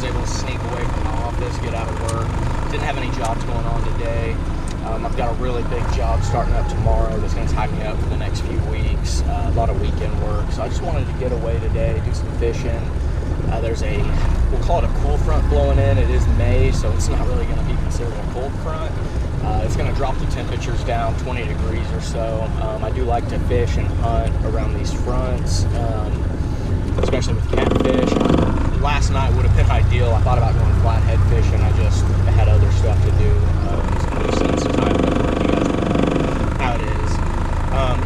was able to sneak away from the office, get out of work. Didn't have any jobs going on today. I've got a really big job starting up tomorrow that's going to tie me up for the next few weeks. A lot of weekend work. So I just wanted to get away today, do some fishing. There's a, we'll call it a cool front blowing in. It is May, so it's not really going to be considered a cold front. It's going to drop the temperatures down 20 degrees or so. I do like to fish and hunt around these fronts, especially with catfish. Last night would have been ideal. I thought about going flathead fishing. I just had other stuff to do. Since time at work, you guys know how it is.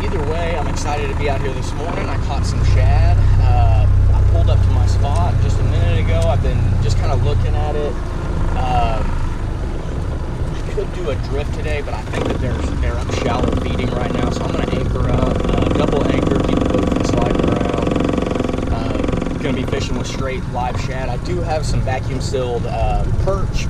Either way, I'm excited to be out here this morning. I caught some shad. I pulled up to my spot just a minute ago. I've been just kind of looking at it. I could do a drift today, but I think that they're up shallow feeding right now, so I'm going to anchor up, double anchor, keep the boat from sliding around. Going to be fishing with straight live shad. I do have some vacuum sealed perch,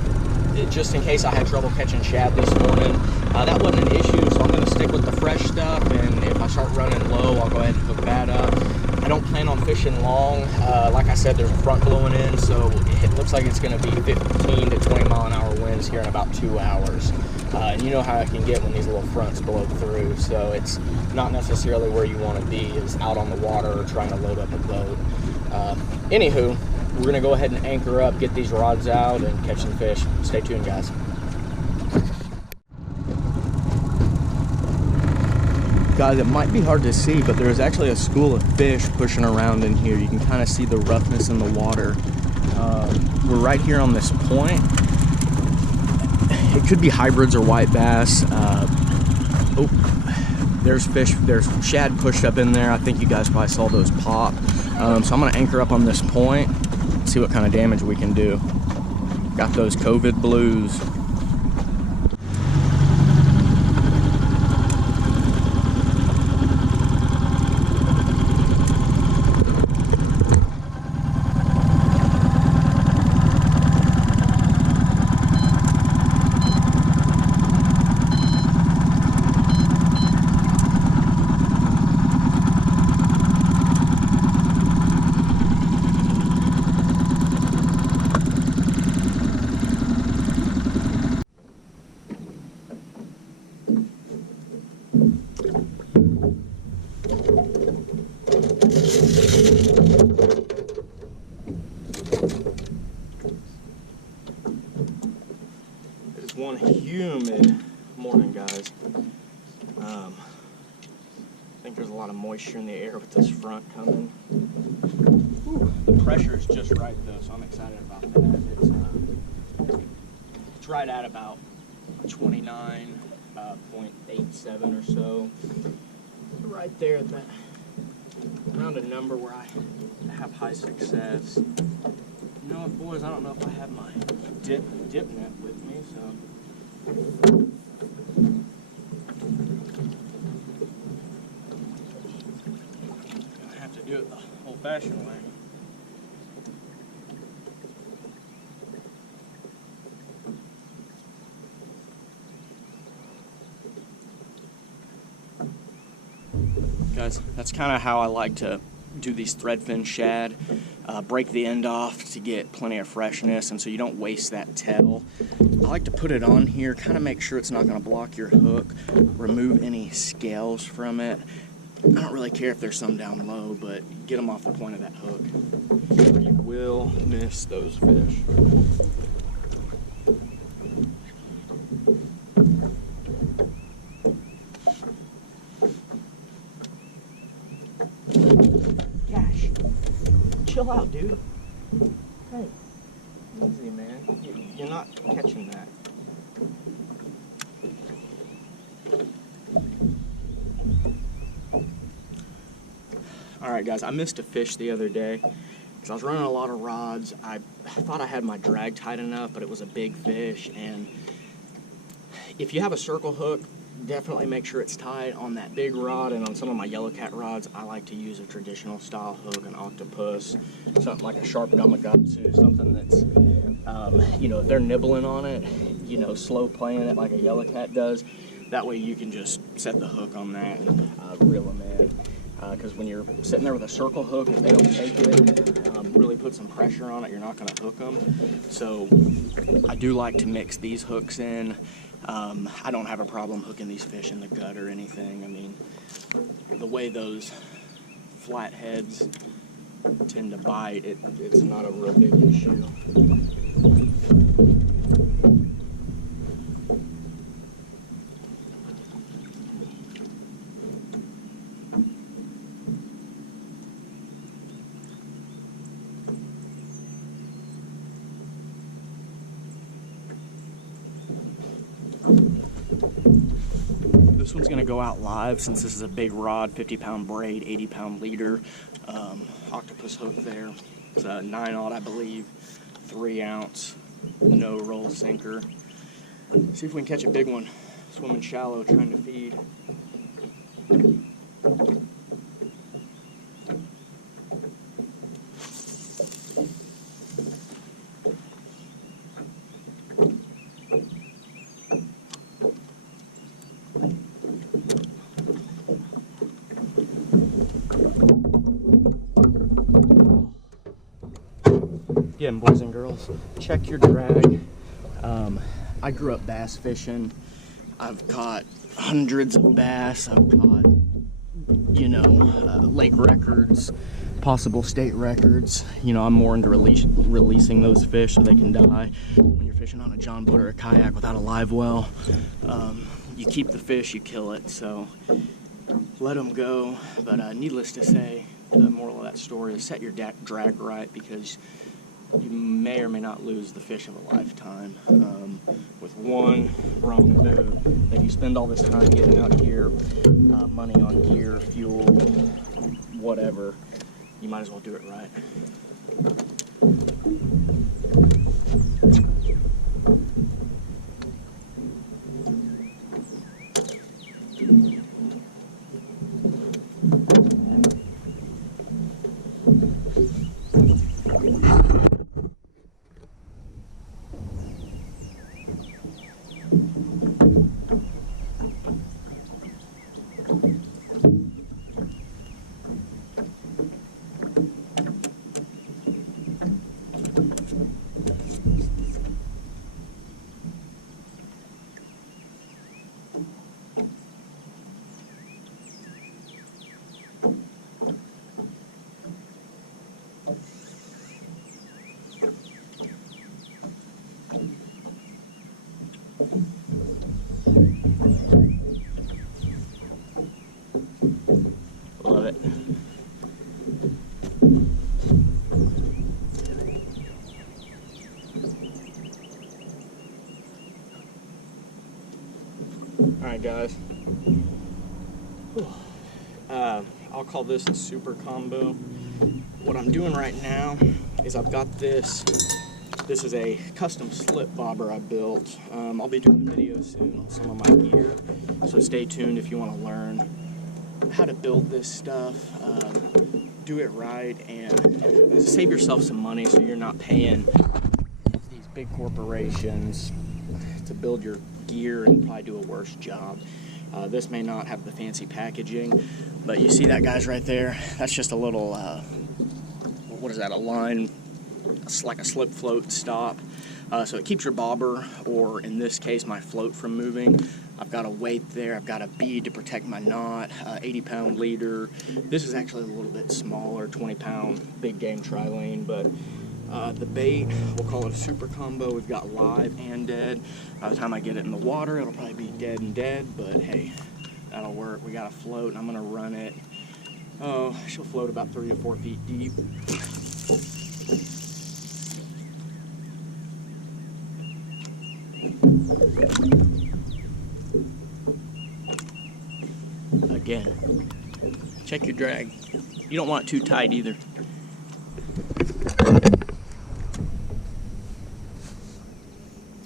just in case I had trouble catching shad this morning. That wasn't an issue, so I'm going to stick with the fresh stuff, and if I start running low, I'll go ahead and hook that up. I don't plan on fishing long. Like I said, there's a front blowing in, so it looks like it's going to be 15 to 20 mile an hour winds here in about 2 hours. And you know how it can get when these little fronts blow through, so it's not necessarily where you want to be, is out on the water or trying to load up a boat. Anywho, we're going to go ahead and anchor up, get these rods out, and catch some fish. Stay tuned, guys. Guys, it might be hard to see, but there's actually a school of fish pushing around in here. You can kind of see the roughness in the water. We're right here on this point. It could be hybrids or white bass. Oh, there's fish. There's shad pushed up in there. I think you guys probably saw those pop. So I'm going to anchor up on this point, see what kind of damage we can do. Got those COVID blues. One humid morning, guys. I think there's a lot of moisture in the air with this front coming. Whew. The pressure is just right though, so I'm excited about that. It's right at about 29.87 or so. Right there at that, around a number where I have high success. You know what, boys, I don't know if I have my dip net with me, so I have to do it the old-fashioned way. Guys, that's kind of how I like to do these threadfin shad. Break the end off to get plenty of freshness, and so you don't waste that tail. I like to put it on here, kind of make sure it's not going to block your hook, remove any scales from it. I don't really care if there's some down low, but get them off the point of that hook, or you will miss those fish. Chill out, dude. Hey, easy, man. You're not catching that. Alright, guys, I missed a fish the other day because I was running a lot of rods. I thought I had my drag tight enough, but it was a big fish. And if you have a circle hook, definitely make sure it's tied on that big rod. And on some of my yellow cat rods, I like to use a traditional style hook, an octopus, something like a sharp Gamakatsu, something that's, you know, if they're nibbling on it, you know, slow playing it like a yellow cat does. That way you can just set the hook on that and reel them in. because when you're sitting there with a circle hook, if they don't take it, really put some pressure on it, you're not going to hook them. So I do like to mix these hooks in. I don't have a problem hooking these fish in the gut or anything. I mean, the way those flatheads tend to bite, it's not a real big issue. This one's going to go out live since this is a big rod, 50-pound braid, 80-pound leader, octopus hook there. It's a 9/0, I believe, 3-ounce, no roll sinker. See if we can catch a big one, swimming shallow, trying to feed. Again, boys and girls, check your drag. I grew up bass fishing. I've caught hundreds of bass. I've caught, you know, lake records, possible state records. You know, I'm more into releasing those fish so they can die. When you're fishing on a John boat or a kayak without a live well, you keep the fish, you kill it. So let them go. But needless to say, the moral of that story is set your drag right, because you may or may not lose the fish of a lifetime with one wrong move. If you spend all this time getting out gear, money on gear, fuel, whatever, you might as well do it right. Love it. Alright guys, I'll call this a super combo. What I'm doing right now is I've got this is a custom slip bobber I built. I'll be doing a video soon on some of my gear, so stay tuned if you want to learn how to build this stuff, do it right, and save yourself some money so you're not paying these big corporations to build your gear and probably do a worse job. This may not have the fancy packaging, but you see that, guys, right there? That's just a little, what is that, a line? It's like a slip float stop. So it keeps your bobber, or in this case, my float, from moving. I've got a weight there, I've got a bead to protect my knot, 80-pound leader. This is actually a little bit smaller, 20-pound big game trilene, but the bait, we'll call it a super combo. We've got live and dead. By the time I get it in the water, it'll probably be dead and dead, but hey, that'll work. We got a float, and I'm gonna run it. Oh, she'll float about 3 to 4 feet deep. Again, check your drag. You don't want it too tight either.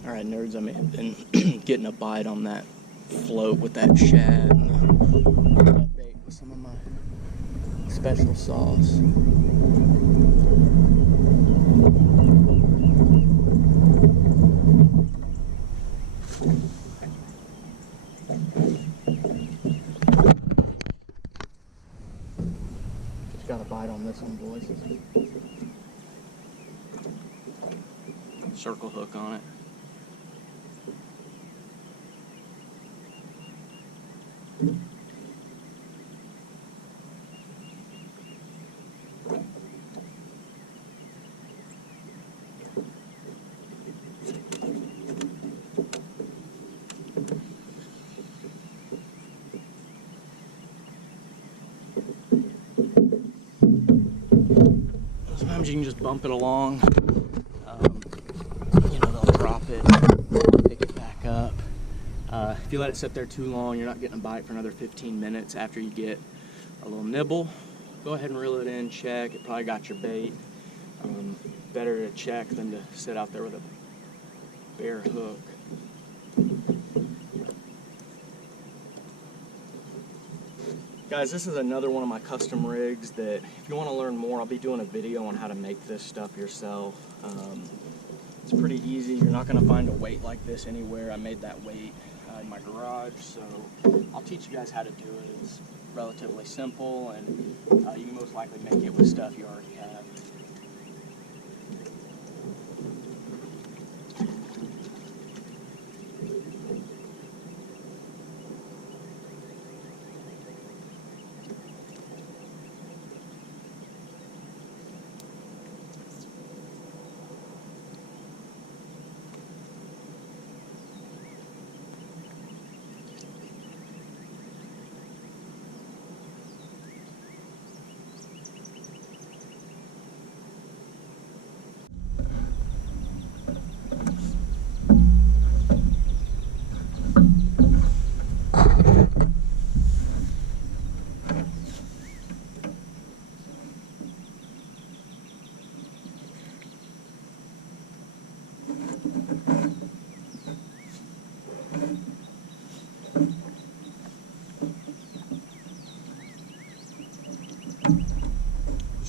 Alright, nerds, I may have been getting a bite on that float with that shad and that bait with some of my special sauce. some voices. Circle hook on it. Sometimes you can just bump it along. You know, they'll drop it, pick it back up. If you let it sit there too long, you're not getting a bite for another 15 minutes after you get a little nibble. Go ahead and reel it in, check. It probably got your bait. Better to check than to sit out there with a bare hook. Guys, this is another one of my custom rigs that if you want to learn more, I'll be doing a video on how to make this stuff yourself. It's pretty easy. You're not going to find a weight like this anywhere. I made that weight in my garage, so I'll teach you guys how to do it. It's relatively simple, and you can most likely make it with stuff you already have.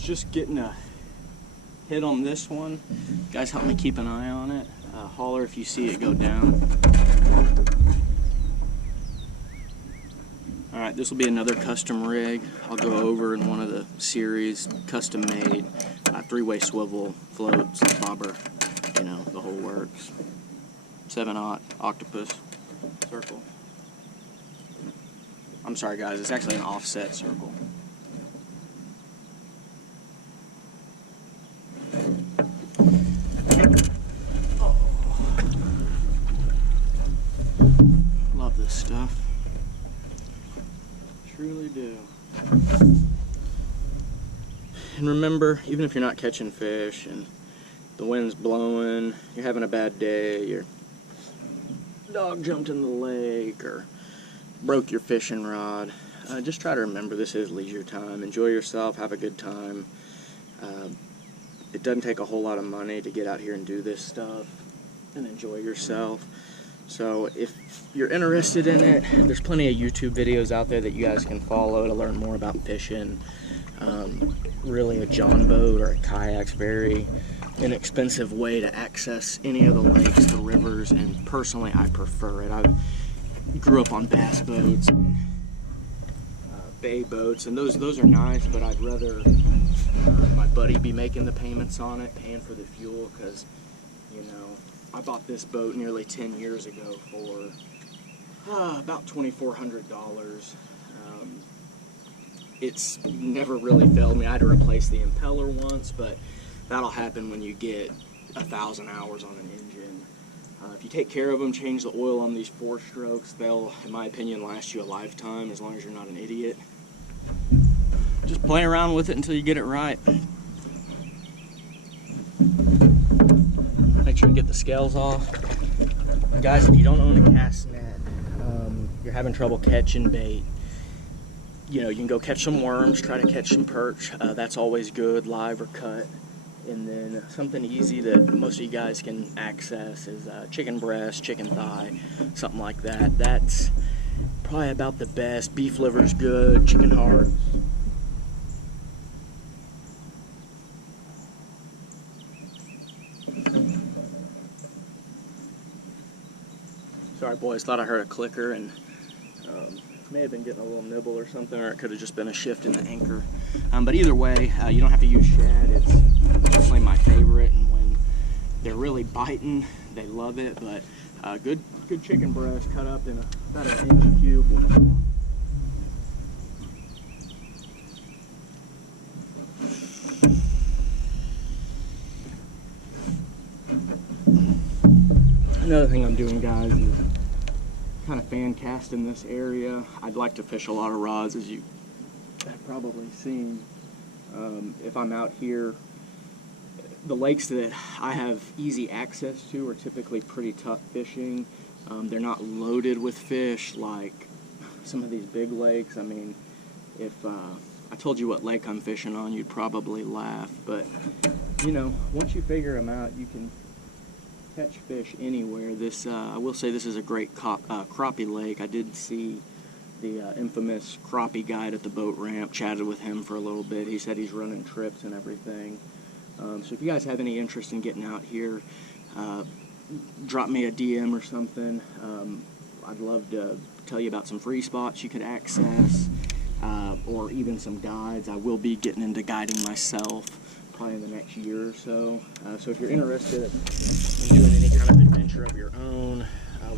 Just getting a hit on this one. Guys, help me keep an eye on it. Holler if you see it go down. Alright, this will be another custom rig I'll go over in one of the series, custom made, 3-way swivel, floats, bobber, you know, the whole works. 7/0 octopus circle. I'm sorry guys, it's actually an offset circle. Love this stuff. Truly do. And remember, even if you're not catching fish and the wind's blowing, you're having a bad day, your dog jumped in the lake or broke your fishing rod, just try to remember this is leisure time. Enjoy yourself, have a good time. It doesn't take a whole lot of money to get out here and do this stuff and enjoy yourself. So if you're interested in it, there's plenty of YouTube videos out there that you guys can follow to learn more about fishing. Really a john boat or a kayak's very inexpensive way to access any of the lakes, the rivers, and personally I prefer it. I grew up on bass boats, and, bay boats, and those are nice, but I'd rather my buddy be making the payments on it, paying for the fuel, because, you know, I bought this boat nearly 10 years ago for about $2,400. It's never really failed me. I had to replace the impeller once, but that'll happen when you get 1,000 hours on an engine. If you take care of them, change the oil on these 4-strokes, they'll, in my opinion, last you a lifetime as long as you're not an idiot. Just play around with it until you get it right. Make sure you get the scales off. And guys, if you don't own a cast net, you're having trouble catching bait, you know, you can go catch some worms, try to catch some perch. That's always good, live or cut. And then something easy that most of you guys can access is chicken breast, chicken thigh, something like that. That's probably about the best. Beef liver's good, chicken heart. Sorry boys, thought I heard a clicker and may have been getting a little nibble or something, or it could have just been a shift in the anchor. But either way, you don't have to use shad. It's definitely my favorite, and when they're really biting, they love it. But good chicken breast cut up in about an inch cube. Another thing I'm doing, guys, is kind of fan casting this area. I'd like to fish a lot of rods, as you have probably seen. If I'm out here, the lakes that I have easy access to are typically pretty tough fishing. They're not loaded with fish like some of these big lakes. I mean, if I told you what lake I'm fishing on, you'd probably laugh. But, you know, once you figure them out, you can catch fish anywhere. This, I will say, this is a great crappie lake. I did see the infamous crappie guide at the boat ramp, chatted with him for a little bit. He said he's running trips and everything. So if you guys have any interest in getting out here, drop me a DM or something. I'd love to tell you about some free spots you could access, or even some guides. I will be getting into guiding myself probably in the next year or so. So if you're interested in doing any kind of adventure of your own,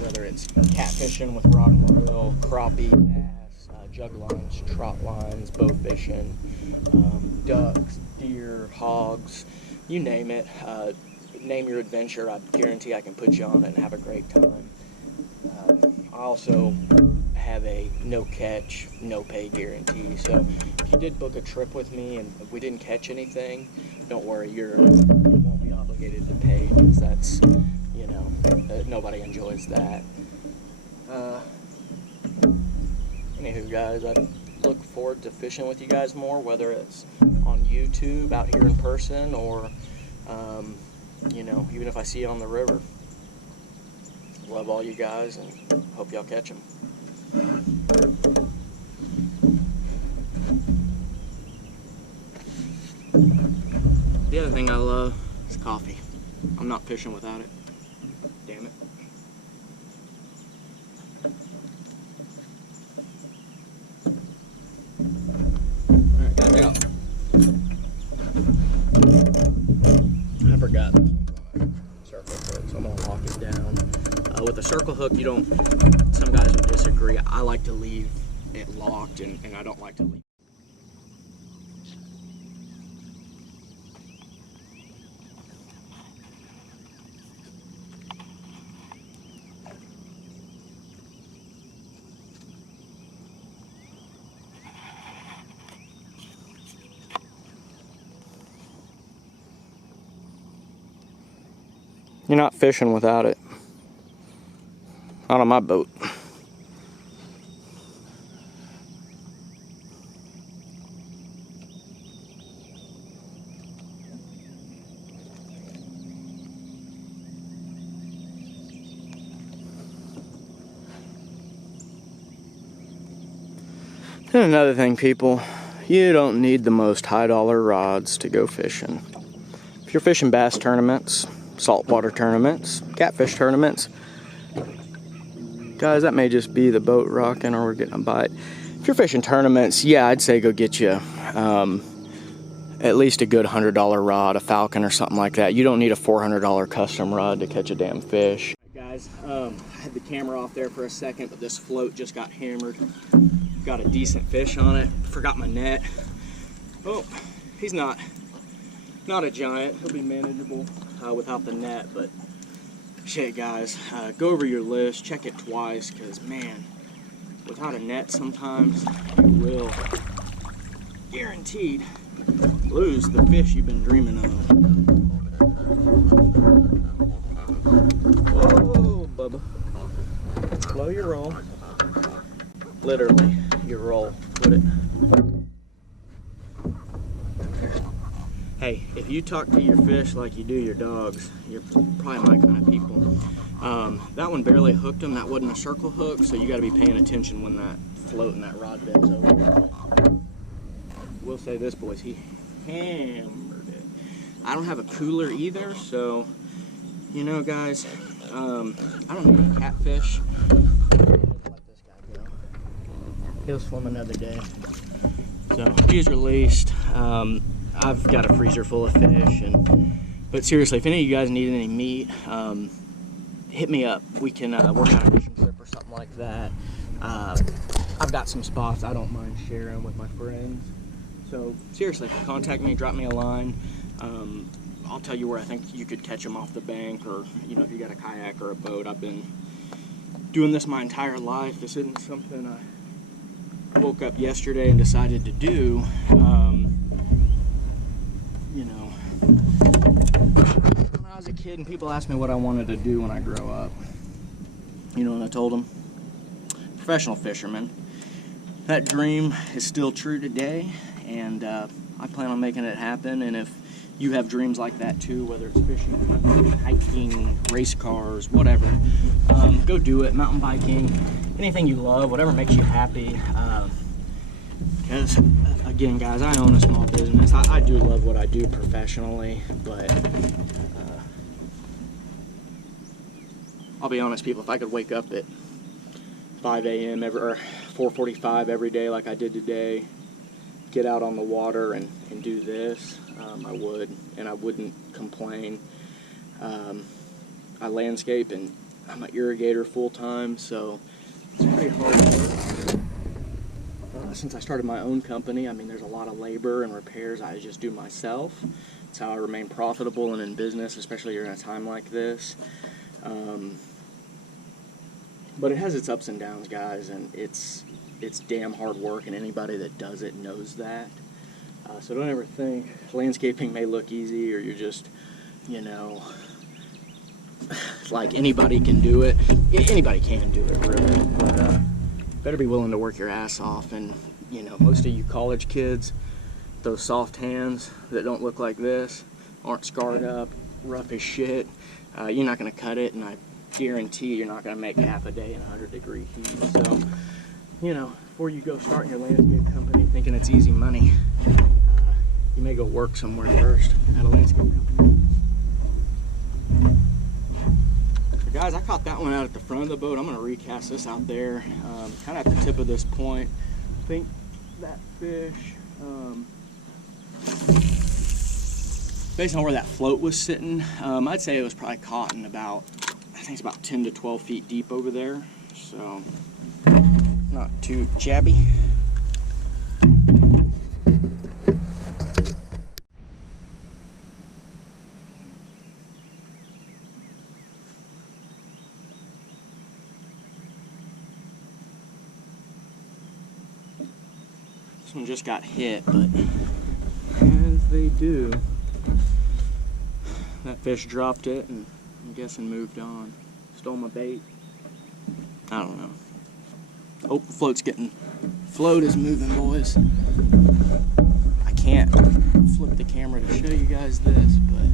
whether it's catfishing with rod and reel, crappie, bass, jug lines, trot lines, bow fishing, ducks, deer, hogs, you name it, name your adventure, I guarantee I can put you on it and have a great time. I also have a no catch, no pay guarantee. So if you did book a trip with me and we didn't catch anything, don't worry, you won't be obligated to pay, because that's, you know, nobody enjoys that. Anywho, guys, I look forward to fishing with you guys more, whether it's on YouTube, out here in person, or, you know, even if I see you on the river. Love all you guys, and hope y'all catch them. The other thing I love is coffee. I'm not fishing without it. Damn it. Alright, guys, I got. I forgot this one's on a circle hook, so I'm gonna lock it down. With a circle hook, you don't, some guys would disagree. I like to leave it locked, and I don't like to leave. You're not fishing without it. Not on my boat. And another thing, people, you don't need the most high-dollar rods to go fishing. If you're fishing bass tournaments, saltwater tournaments, catfish tournaments, guys, that may just be the boat rocking or we're getting a bite. If you're fishing tournaments, yeah, I'd say go get you at least a good $100 rod, a Falcon or something like that. You don't need a $400 custom rod to catch a damn fish. Guys, I had the camera off there for a second, but this float just got hammered. Got a decent fish on it. Forgot my net. Oh, he's not a giant. He'll be manageable without the net, but shit, guys, go over your list, check it twice, because man, without a net sometimes you will guaranteed lose the fish you've been dreaming of. Whoa, Bubba. Slow your roll. Literally, your roll. Put it. Hey, if you talk to your fish like you do your dogs, you're probably my kind of people. That one barely hooked him. That wasn't a circle hook, so you got to be paying attention when that float and that rod bends over. We'll say this, boys, he hammered it. I don't have a cooler either, so, you know, guys, I don't need a catfish. Let this guy go. He'll swim another day. So he's released. I've got a freezer full of fish, but seriously, if any of you guys need any meat, hit me up. We can work on a fishing trip or something like that. I've got some spots I don't mind sharing with my friends. So seriously, contact me, drop me a line. I'll tell you where I think you could catch them off the bank, or you know, if you got a kayak or a boat. I've been doing this my entire life. This isn't something I woke up yesterday and decided to do. You know, when I was a kid and people asked me what I wanted to do when I grow up, you know, and I told them, professional fisherman. That dream is still true today, and I plan on making it happen. And if you have dreams like that too, whether it's fishing, hunting, hiking, race cars, whatever, go do it. Mountain biking, anything you love, whatever makes you happy. Because again, guys, I own a small business. I do love what I do professionally, but I'll be honest, people, if I could wake up at 5 a.m. or 4:45 every day like I did today, get out on the water and do this, I would, and I wouldn't complain. I landscape and I'm an irrigator full-time, so it's pretty hard work. Since I started my own company, I mean, there's a lot of labor and repairs I just do myself. It's how I remain profitable and in business, especially during a time like this. But it has its ups and downs, guys, and it's damn hard work, and anybody that does it knows that. So don't ever think landscaping may look easy, or you're just, you know, like anybody can do it. Anybody can do it, really, but better be willing to work your ass off. And you know, most of you college kids, those soft hands that don't look like this, aren't scarred up, rough as shit, you're not going to cut it, and I guarantee you're not going to make half a day in 100-degree heat. So, you know, before you go starting your landscape company thinking it's easy money, you may go work somewhere first at a landscape company. So guys, I caught that one out at the front of the boat. I'm going to recast this out there, kind of at the tip of this point. I think that fish, based on where that float was sitting, I'd say it was probably caught in about, I think it's about 10 to 12 feet deep over there, so not too jabby. This one just got hit, but as they do, that fish dropped it and I'm guessing moved on. Stole my bait. I don't know. Oh, the float's getting, float is moving, boys. I can't flip the camera to show you guys this, but.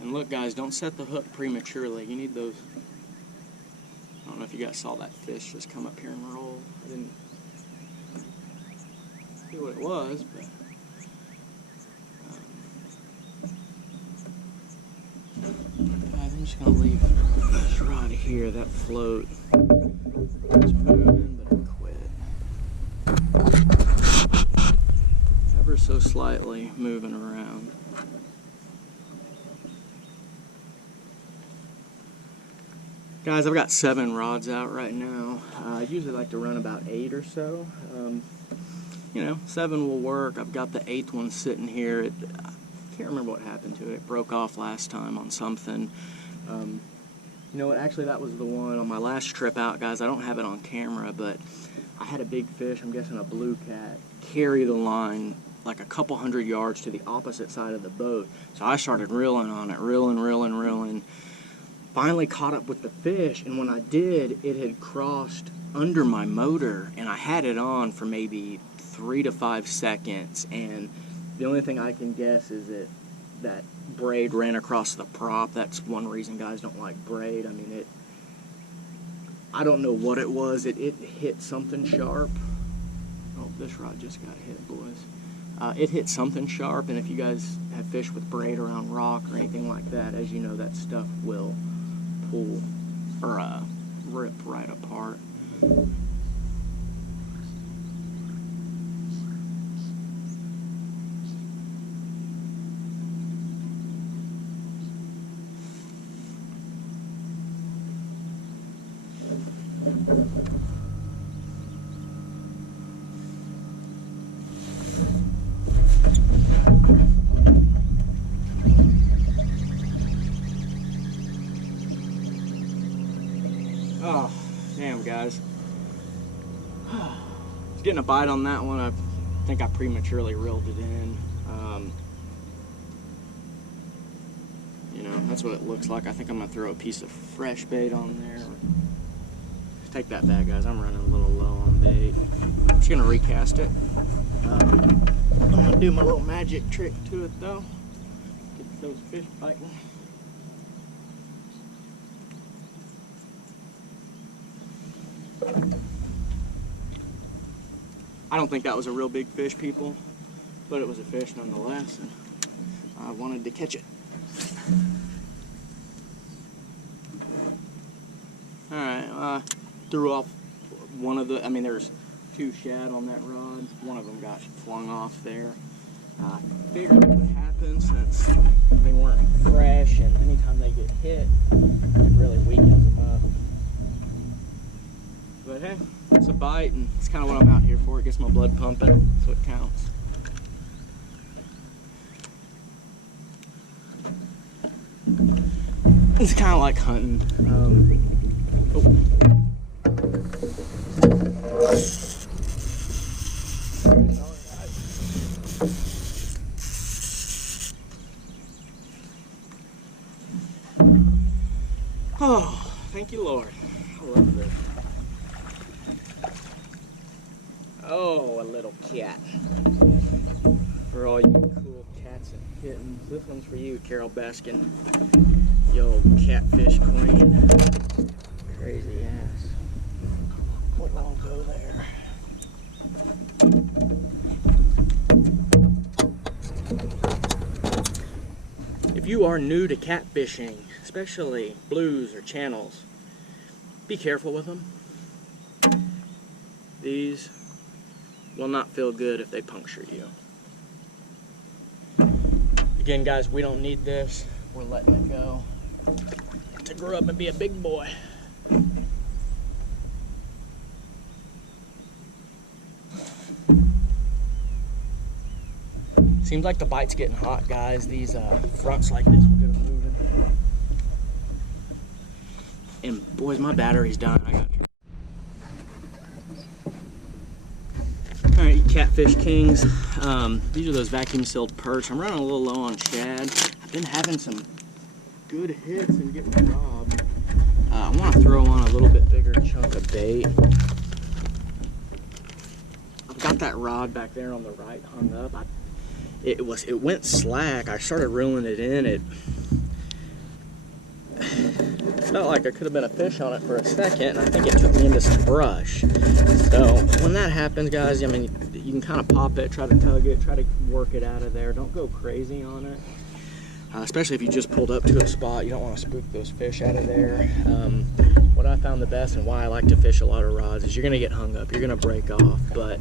And look, guys, don't set the hook prematurely. You need those. I don't know if you guys saw that fish just come up here and roll. I didn't see what it was, but. I'm just gonna leave this rod here. That float was moving, but it quit. Ever so slightly moving around. Guys, I've got 7 rods out right now. I usually like to run about 8 or so. You know, 7 will work. I've got the 8th one sitting here. I can't remember what happened to it. It broke off last time on something. You know what, actually that was the one on my last trip out, guys. I don't have it on camera, but I had a big fish, I'm guessing a blue cat, carry the line like a couple hundred yards to the opposite side of the boat. So I started reeling on it, reeling. Finally caught up with the fish, and when I did, it had crossed under my motor, and I had it on for maybe 3 to 5 seconds, and the only thing I can guess is that braid ran across the prop. That's one reason guys don't like braid. I mean, I don't know what it was. It hit something sharp. Oh, this rod just got hit, boys. It hit something sharp, and if you guys have fished with braid around rock or anything like that, as you know, that stuff will pull or rip right apart. Oh, damn, guys. I was getting a bite on that one. I think I prematurely reeled it in. You know, that's what it looks like. I think I'm gonna throw a piece of fresh bait on there. Take that back, guys. I'm running a little low on bait. I'm just gonna recast it. I'm gonna do my little magic trick to it though. Get those fish biting. I don't think that was a real big fish, people, but it was a fish nonetheless, and I wanted to catch it. Alright, threw off one of the, I mean, there's 2 shad on that rod. One of them got flung off there. I figured it would happen since they weren't fresh, and anytime they get hit, it really weakens them up. But hey, it's a bite, and it's kind of what I'm out here for. It gets my blood pumping. That's what counts. It's kind of like hunting. Oh, thank you, Lord. I love this. Oh, a little cat. For all you cool cats and kittens, this one's for you, Carol Baskin. Yo, catfish queen. Crazy ass. What won't go there? If you are new to catfishing, especially blues or channels, be careful with them. These will not feel good if they puncture you. Again, guys, we don't need this. We're letting it go to grow up and be a big boy. Seems like the bite's getting hot, guys. These fronts like this will get them moving. And boys, my battery's done. I got. All right, Catfish Kings. These are those vacuum sealed perch. I'm running a little low on shad. I've been having some good hits and getting robbed. I want to throw on a little bit bigger chunk of bait. I've got that rod back there on the right hung up. It went slack. I started reeling it in. It felt like there could have been a fish on it for a second, and I think it took me into some brush. So when that happens, guys, I mean, you can kind of pop it, try to tug it, try to work it out of there. Don't go crazy on it. Especially if you just pulled up to a spot, you don't want to spook those fish out of there. What I found the best and why I like to fish a lot of rods is you're going to get hung up, you're going to break off, but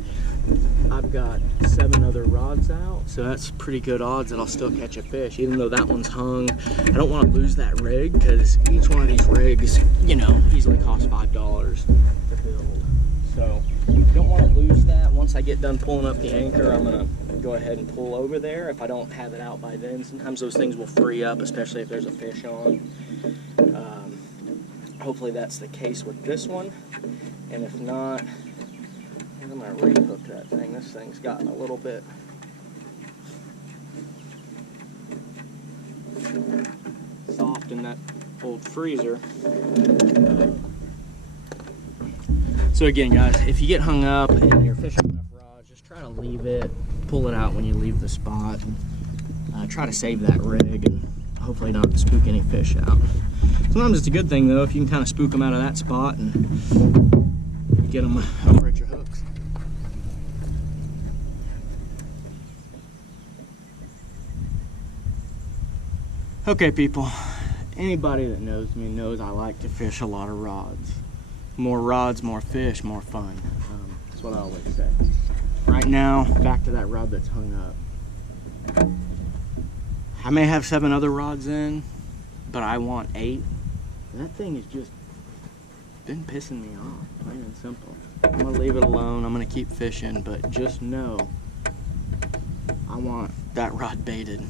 I've got 7 other rods out, so that's pretty good odds that I'll still catch a fish, even though that one's hung. I don't want to lose that rig because each one of these rigs, you know, easily costs $5 to build. So you don't want to lose that. Once I get done pulling up the anchor, I'm going to go ahead and pull over there. If I don't have it out by then, sometimes those things will free up, especially if there's a fish on. Hopefully that's the case with this one, and if not, I'm going to re-hook that thing. This thing's gotten a little bit soft in that old freezer. So again, guys, if you get hung up and you're fishing enough rods, just try to leave it, pull it out when you leave the spot, and try to save that rig and hopefully not spook any fish out. Sometimes it's a good thing though if you can kind of spook them out of that spot and get them over at your hooks. Okay, people, anybody that knows me knows I like to fish a lot of rods. more rods, more fish, more fun. That's what I always say. Right now, back to that rod that's hung up. I may have 7 other rods in, but I want 8. And that thing has just been pissing me off, plain and simple. I'm gonna leave it alone. I'm gonna keep fishing, but just know I want that rod baited.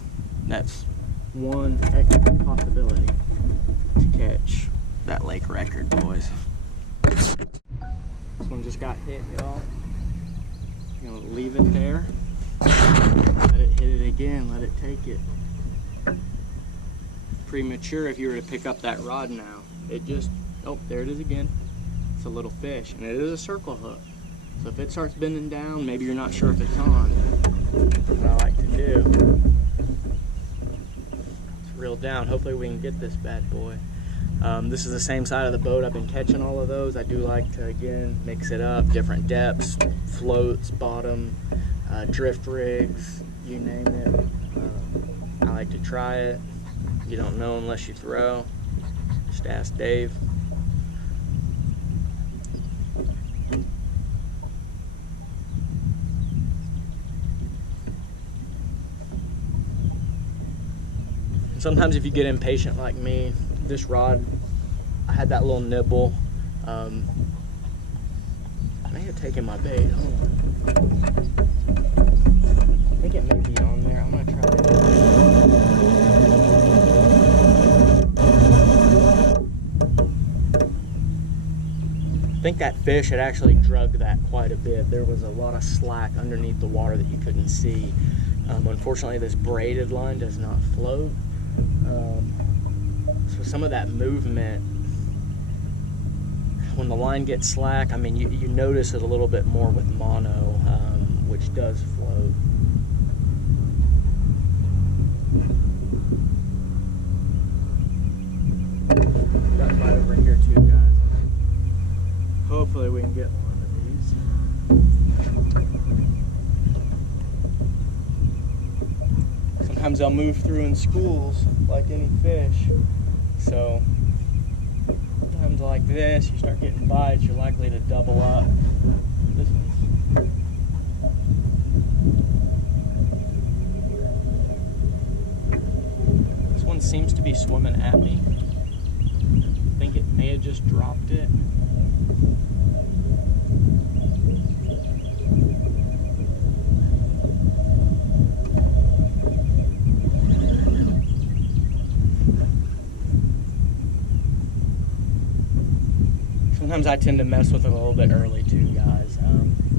That's one extra possibility to catch that lake record, boys. This one just got hit, y'all. I'm gonna leave it there. Let it hit it again. Let it take it. Premature if you were to pick up that rod now. It just, oh, there it is again. It's a little fish, and it is a circle hook. So if it starts bending down, maybe you're not sure if it's on. What I like to do is reel down. Hopefully we can get this bad boy. This is the same side of the boat I've been catching all of those. I do like to, again, mix it up, different depths, floats, bottom, drift rigs, you name it. I like to try it. You don't know unless you throw. Just ask Dave. And sometimes if you get impatient like me, this rod, I had that little nibble. I may have taken my bait. Hold on. I think it may be on there. I'm gonna try it. I think that fish had actually drug that quite a bit. There was a lot of slack underneath the water that you couldn't see. Unfortunately, this braided line does not float. So some of that movement, when the line gets slack, I mean, you notice it a little bit more with mono, which does float. Got a bite over here too, guys. Hopefully we can get one of these. Sometimes they'll move through in schools like any fish. So times like this, you start getting bites, you're likely to double up. This one seems to be swimming at me. I think it may have just dropped it. Sometimes I tend to mess with it a little bit early too, guys.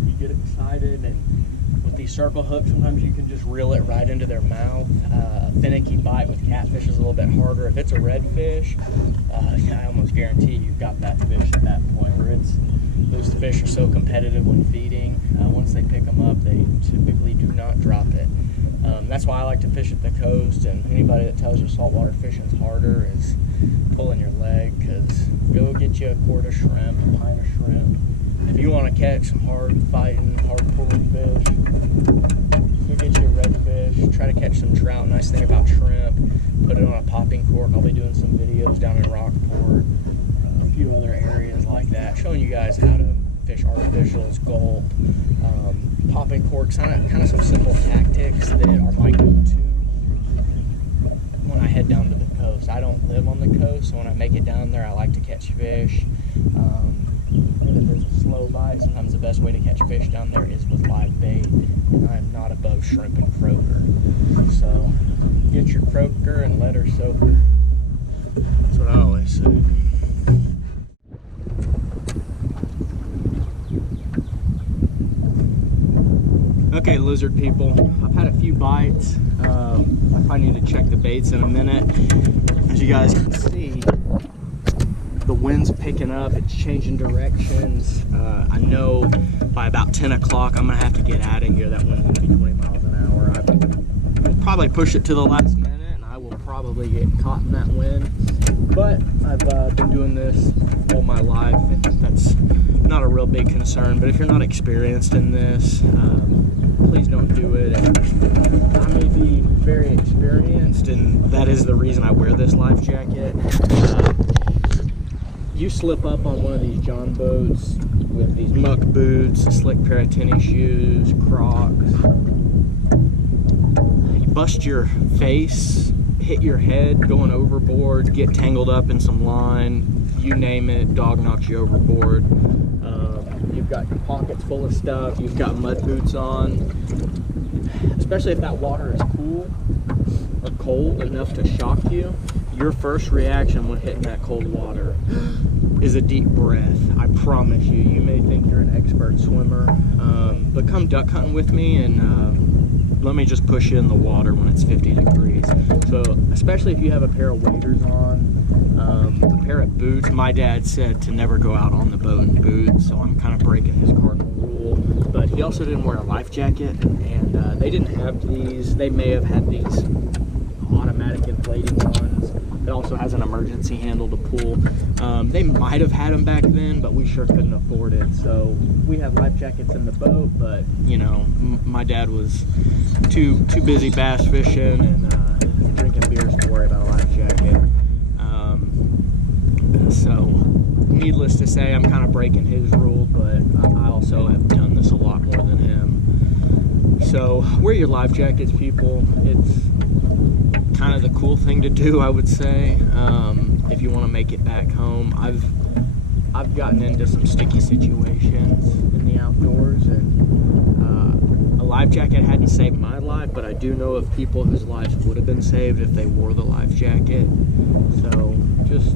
You get excited, and with these circle hooks, sometimes you can just reel it right into their mouth. A finicky bite with catfish is a little bit harder. If it's a redfish, I almost guarantee you've got that fish at that point where those fish are so competitive when feeding. Once they pick them up, they typically do not drop it. That's why I like to fish at the coast, and anybody that tells you saltwater fishing is harder is pulling your leg, because go get you a quart of shrimp, a pint of shrimp. If you want to catch some hard fighting, hard pulling fish, go get you a redfish, try to catch some trout. Nice thing about shrimp, put it on a popping cork. I'll be doing some videos down in Rockport, a few other areas like that, showing you guys how to fish artificials, gulp, popping corks, kind of some simple tactics that are my go-to when I head down to the coast. I don't live on the coast, so when I make it down there, I like to catch fish. If there's a slow bite, sometimes the best way to catch fish down there is with live bait, and I'm not above shrimp and croaker. So get your croaker and let her soak her. That's what I always say. Okay, lizard people, I've had a few bites. I probably need to check the baits in a minute. As you guys can see, the wind's picking up, it's changing directions. I know by about 10 o'clock I'm gonna have to get out of here. That wind's gonna be 20 miles an hour. I will probably push it to the last minute, and I will probably get caught in that wind. But I've been doing this all my life, and that's not a real big concern. But if you're not experienced in this, please don't do it. And I may be very experienced, and that is the reason I wear this life jacket. you slip up on one of these John boats with these muck boots, a slick pair of tennis shoes, Crocs, you bust your face, hit your head going overboard, get tangled up in some line, you name it, dog knocks you overboard. You've got your pockets full of stuff, you've got mud boots on, especially if that water is cool or cold enough to shock you. Your first reaction when hitting that cold water is a deep breath. I promise you. You may think you're an expert swimmer, but come duck hunting with me and let me just push you in the water when it's 50 degrees. So especially if you have a pair of waders on, a pair of boots. My dad said to never go out on the boat in boots, so I'm kind of breaking his cardinal rule. But he also didn't wear a life jacket, and they didn't have these. They may have had these automatic inflating ones. It also has an emergency handle to pull. They might have had them back then, but we sure couldn't afford it. So we had life jackets in the boat, but you know, my dad was too busy bass fishing and drinking beers to worry about a life jacket. So needless to say, I'm kind of breaking his rule, but I also have done this a lot more than him. So wear your life jackets, people. It's kind of the cool thing to do, I would say, if you want to make it back home. I've gotten into some sticky situations in the outdoors, and a life jacket hadn't saved my life, but I do know of people whose lives would have been saved if they wore the life jacket. So just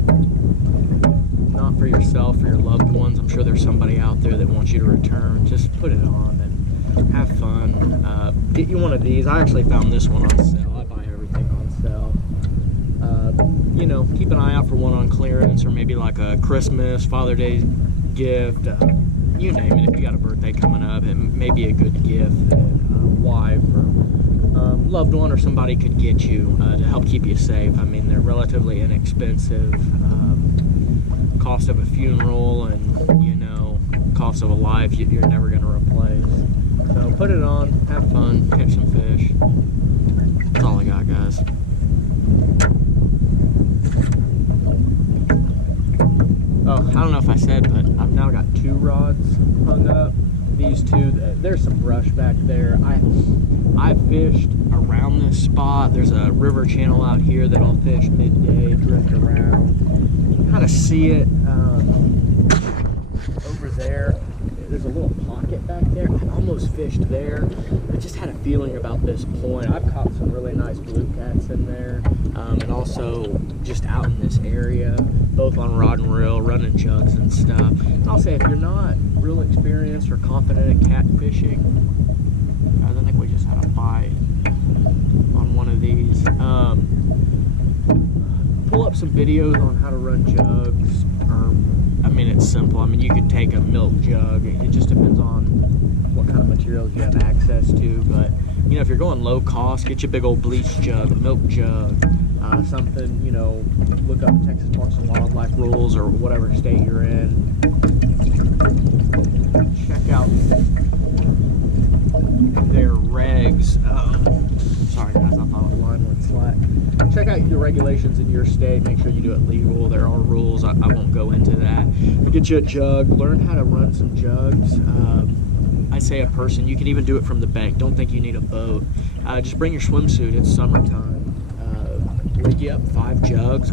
not for yourself, for your loved ones. I'm sure there's somebody out there that wants you to return. Just put it on and have fun. Get you one of these. I actually found this one on sale. I buy everything on sale. You know, keep an eye out for one on clearance, or maybe like a Christmas, Father's Day gift, you name it. If you got a birthday coming up, it may be a good gift that wife or loved one or somebody could get you to help keep you safe. I mean, they're relatively inexpensive. Cost of a funeral and, you know, cost of a life you're never going to replace. So put it on, have fun, catch some fish. That's all I got, guys. Oh, I don't know if I said, but I've now got 2 rods hung up. These 2, there's some brush back there. I fished around this spot. There's a river channel out here that I'll fish midday, drift around. You can kind of see it over there. There's a little pocket back there. I almost fished there. I just had a feeling about this point. I've caught some really nice blue cats in there, and also just out in this area, both on rod and reel, running jugs and stuff. And I'll say, if you're not real experienced or confident at catfishing, I think we just had a bite on one of these. Pull up some videos on how to run jugs, or I mean, it's simple. I mean, you could take a milk jug. It just depends on what kind of materials you have access to. But, you know, if you're going low cost, get your big old bleach jug, a milk jug, something, you know, look up Texas Parks and Wildlife rules or whatever state you're in. Check out their regs. Sorry, guys, I thought the line went slack. Check out the regulations in your state. Make sure you do it legal. There are rules. I won't go into that. But get you a jug. Learn how to run some jugs. I'd say a person. You can even do it from the bank. Don't think you need a boat. Just bring your swimsuit. It's summertime. Rig you up 5 jugs.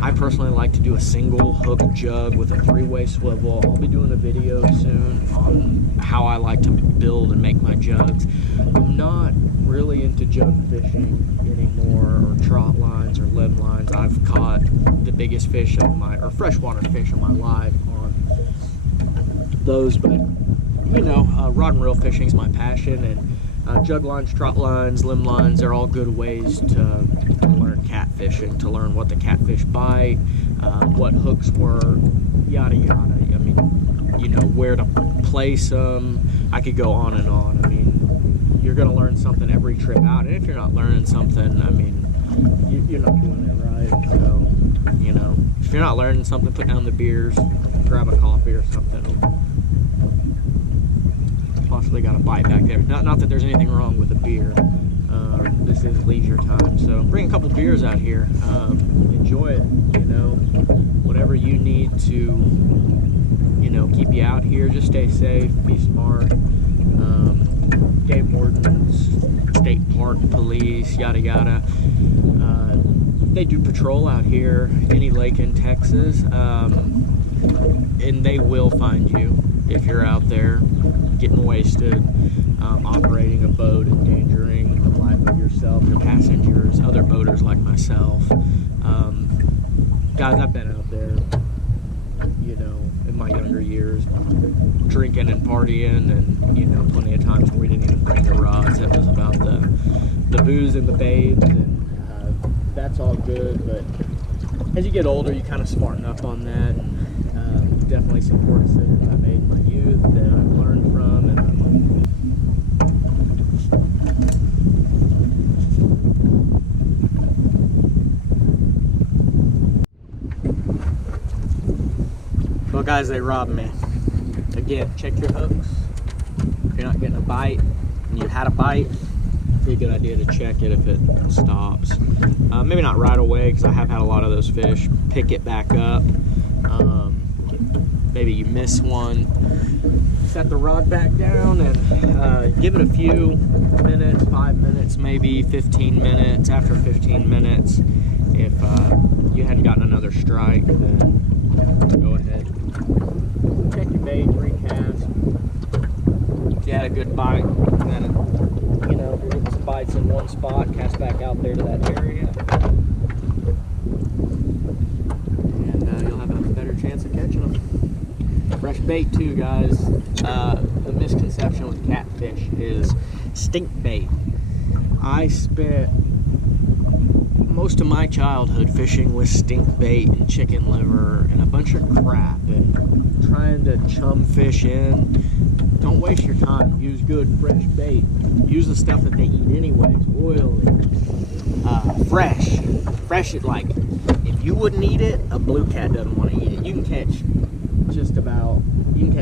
I personally like to do a single hook jug with a 3-way swivel. I'll be doing a video soon on how I like to build and make my jugs. I'm not really into jug fishing anymore, or trot lines or limb lines. I've caught the biggest fish of my, or freshwater fish of my life on those, but you know, rod and reel fishing is my passion, and jug lines, trot lines, limb lines, they're all good ways to learn catfishing, to learn what the catfish bite, what hooks work, yada yada. I mean, you know, where to place them. I could go on and on. I mean, you're going to learn something every trip out, and if you're not learning something, I mean, you're not doing it right. So, you know, if you're not learning something, put down the beers, grab a coffee or something. Possibly got a bite back there. Not that there's anything wrong with a beer. This this is leisure time. So bring a couple beers out here. Enjoy it, you know. Whatever you need to, you know, keep you out here. Just stay safe, be smart. Game wardens, state park police, yada yada. They do patrol out here, any lake in Texas, and they will find you if you're out there getting wasted, operating a boat, endangering the life of yourself, your passengers, other boaters like myself. Guys, I've been out there, you know, in my younger years, drinking and partying, and, you know, plenty of times where we didn't even bring the rods. It was about the booze and the babes, and that's all good. But as you get older, you kind of smarten up on that, and definitely some poor decisions I made in my youth that I've learned from. And well, guys, they robbed me. Again, check your hooks. If you're not getting a bite and you had a bite, it'd be a good idea to check it if it stops. Maybe not right away, because I have had a lot of those fish. Pick it back up. Maybe you miss one. Set the rod back down and give it a few minutes, 5 minutes, maybe 15 minutes. After 15 minutes, if you hadn't gotten another strike, then go ahead. Check your bait, recast. If you had a good bite, then, you know, if you're getting some bites in one spot, cast back out there to that area. And you'll have a better chance of catching them. Fresh bait too, guys. The misconception with catfish is stink bait. I spent most of my childhood fishing with stink bait and chicken liver and a bunch of crap and trying to chum fish in. Don't waste your time. Use good fresh bait. Use the stuff that they eat anyways. Oily, fresh. Fresh it, like, if you wouldn't eat it, a blue cat doesn't want to eat it. You can catch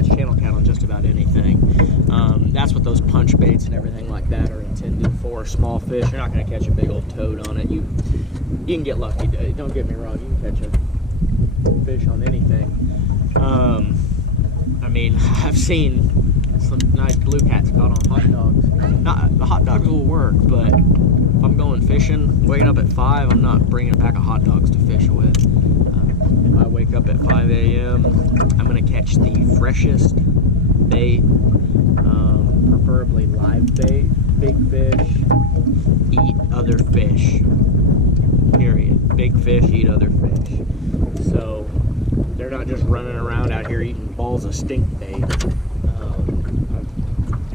channel cat on just about anything. That's what those punch baits and everything like that are intended for. Small fish. You're not going to catch a big old toad on it. You can get lucky. Don't get me wrong. You can catch a fish on anything. I mean, I've seen some nice blue cats caught on hot dogs. The hot dogs will work, but if I'm going fishing, waking up at 5, I'm not bringing a pack of hot dogs to fish with. If I wake up at 5 a.m., I'm going to catch the freshest bait, preferably live bait. Big fish eat other fish, period. Big fish eat other fish. So they're not just running around out here eating balls of stink bait. I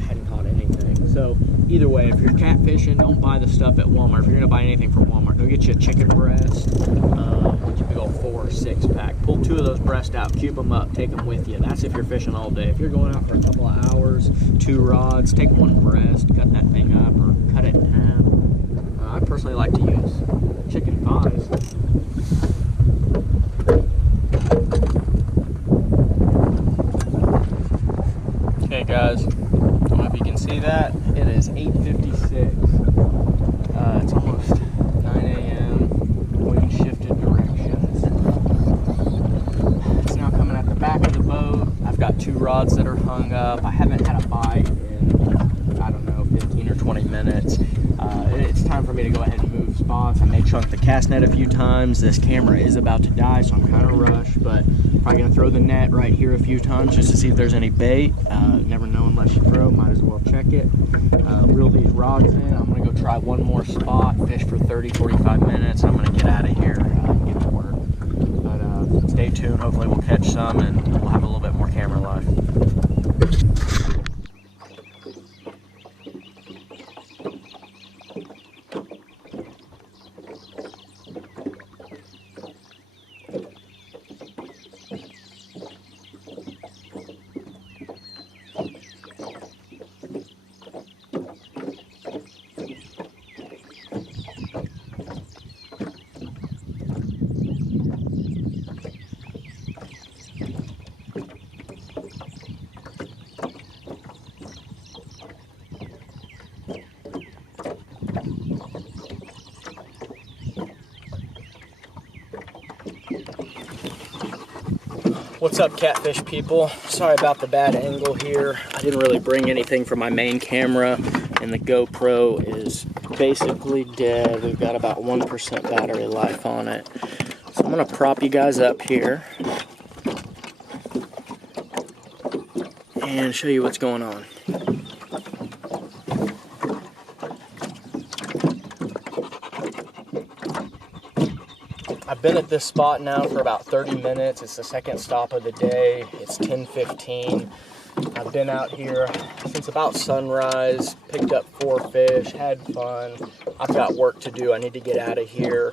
hadn't caught anything. So either way, if you're catfishing, don't buy the stuff at Walmart. If you're gonna buy anything from Walmart, go get you a chicken breast, get you a big old 4 or 6 pack. Pull 2 of those breasts out, cube them up, take them with you. That's if you're fishing all day. If you're going out for a couple of hours, 2 rods, take 1 breast, cut that thing up, or cut it in half. I personally like to use chicken thighs. Okay, guys, I don't know if you can see that. It is 8:56. It's almost 9 a.m. Wind shifted directions. It's now coming at the back of the boat. I've got 2 rods that are hung up. I haven't had a bite in, I don't know, 15 or 20 minutes. It's time for me to go ahead and move spots. I may chunk the cast net a few times. This camera is about to die, so I'm kind of rushed, but probably gonna throw the net right here a few times just to see if there's any bait. Never know unless you throw, might as well check it. Reel these rods in. I'm gonna go try one more spot, fish for 30-45 minutes. I'm gonna get out of here and get to work. But stay tuned, hopefully we'll catch some and we'll have a little bit more camera life. What's up, Catfish people? Sorry about the bad angle here. I didn't really bring anything for my main camera, and the GoPro is basically dead. We've got about 1% battery life on it. So I'm gonna prop you guys up here and show you what's going on. I've been at this spot now for about 30 minutes. It's the second stop of the day. It's 10:15. I've been out here since about sunrise, picked up 4 fish, had fun. I've got work to do. I need to get out of here.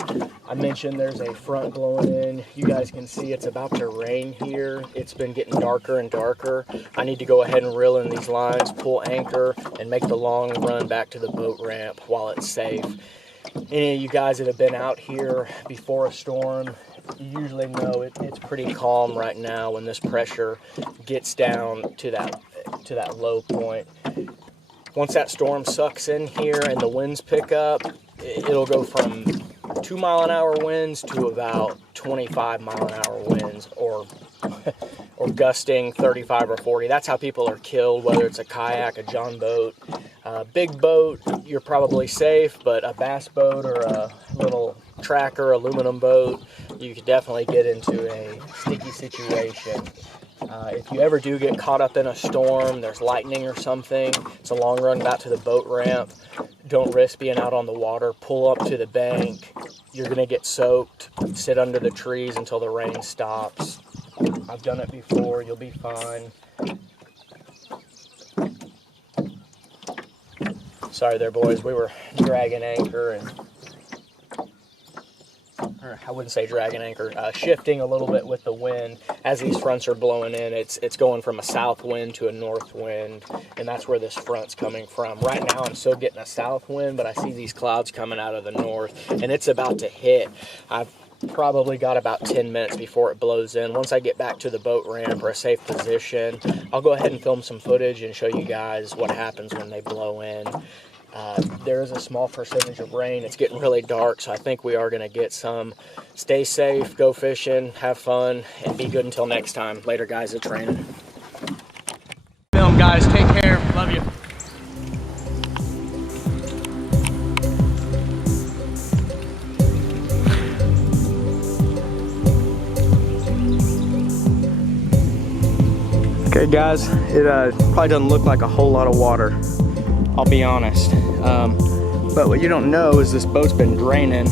I mentioned there's a front blowing in. You guys can see it's about to rain here. It's been getting darker and darker. I need to go ahead and reel in these lines, pull anchor, and make the long run back to the boat ramp while it's safe. Any of you guys that have been out here before a storm, you usually know it's pretty calm right now when this pressure gets down to that low point. Once that storm sucks in here and the winds pick up, it'll go from 2-mile-an-hour winds to about 25-mile-an-hour winds, or gusting 35 or 40. That's how people are killed, whether it's a kayak, a john boat. Big boat, you're probably safe, but a bass boat or a little tracker, aluminum boat, you could definitely get into a sticky situation. If you ever do get caught up in a storm, there's lightning or something, it's a long run back to the boat ramp, don't risk being out on the water, pull up to the bank, you're gonna get soaked, sit under the trees until the rain stops. I've done it before, you'll be fine. Sorry there, boys, we were dragging anchor and, or I wouldn't say dragging anchor, shifting a little bit with the wind. As these fronts are blowing in, it's going from a south wind to a north wind, and that's where this front's coming from. Right now I'm still getting a south wind, but I see these clouds coming out of the north, and it's about to hit. I've probably got about 10 minutes before it blows in. Once I get back to the boat ramp or a safe position, I'll go ahead and film some footage and show you guys what happens when they blow in. There is a small percentage of rain. It's getting really dark, so I think we are going to get some. Stay safe, go fishing, have fun, and be good until next time. Later, guys. It's raining. Film, guys. Take care. Love you. Okay, guys. It probably doesn't look like a whole lot of water, I'll be honest. But what you don't know is this boat's been draining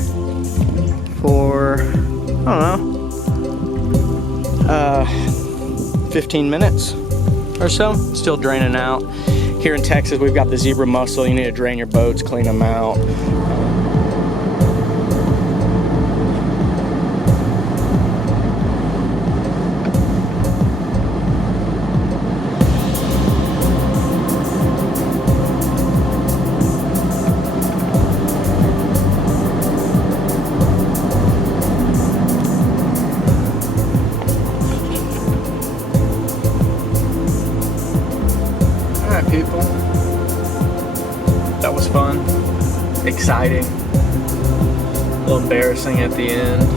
for, I don't know, 15 minutes or so. Still draining out. Here in Texas, we've got the zebra mussel. You need to drain your boats, clean them out. People, that was fun, exciting, a little embarrassing at the end,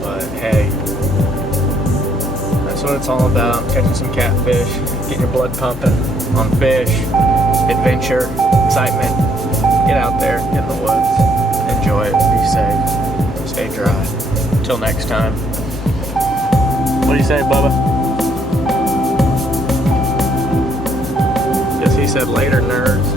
but hey, that's what it's all about. Catching some catfish, getting your blood pumping on fish, adventure, excitement. Get out there, get in the woods, enjoy it, be safe, stay dry. Until next time. What do you say, Bubba? He said later, nerds.